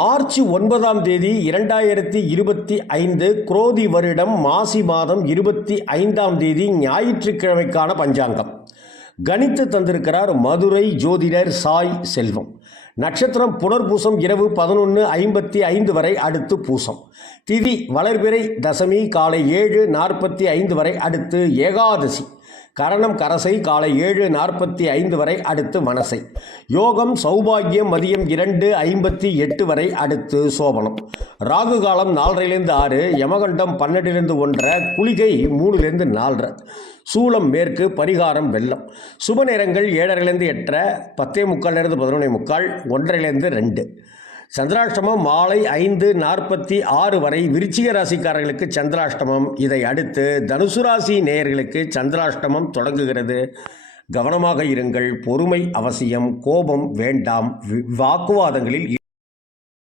March ஒன்பதாம் தேதி இரண்டாயிரத்தி இருபத்தி ஐந்து குரோதி வருடம் மாசி மாதம் இருபத்தி ஐந்தாம் தேதி ஞாயிற்றுக்கிழமைக்கான பஞ்சாங்கம். கணித்து தந்திருக்கிறார் மதுரை ஜோதிடர் சாய் செல்வம். நட்சத்திரம் புனர்பூசம் இரவு பதினொன்று ஐம்பத்தி ஐந்து வரை அடுத்து பூசம். திதி வளர்பிறை தசமி காலை ஏழு நாற்பத்தி ஐந்து வரை அடுத்து ஏகாதசி. கரணம் கரசை காலை ஏழு நாற்பத்தி ஐந்து வரை அடுத்து மனசை. யோகம் சௌபாகியம் மதியம் இரண்டு ஐம்பத்தி எட்டு வரை அடுத்து சோபனம். ராகு காலம் நாலரைலேருந்து ஆறு யமகண்டம் பன்னெண்டுலேருந்து ஒன்றரை குளிகை மூணுலேருந்து நாலரை. சூலம் மேற்கு பரிகாரம் வெள்ளம். சுப நேரங்கள் ஏழரைலேருந்து எட்டரை பத்தே முக்கால்லேருந்து பதினொன்றே முக்கால் ஒன்றரைலேருந்து ரெண்டு. சந்திராஷ்டமம் மாலை ஐந்து நாற்பத்தி ஆறு வரை விருச்சிக ராசிக்காரர்களுக்கு சந்திராஷ்டமம். இதை அடுத்து தனுசு ராசி நேயர்களுக்கு சந்திராஷ்டமம் தொடங்குகிறது. கவனமாக இருங்கள். பொறுமை அவசியம். கோபம் வேண்டாம். வி- வாக்குவாதங்களில்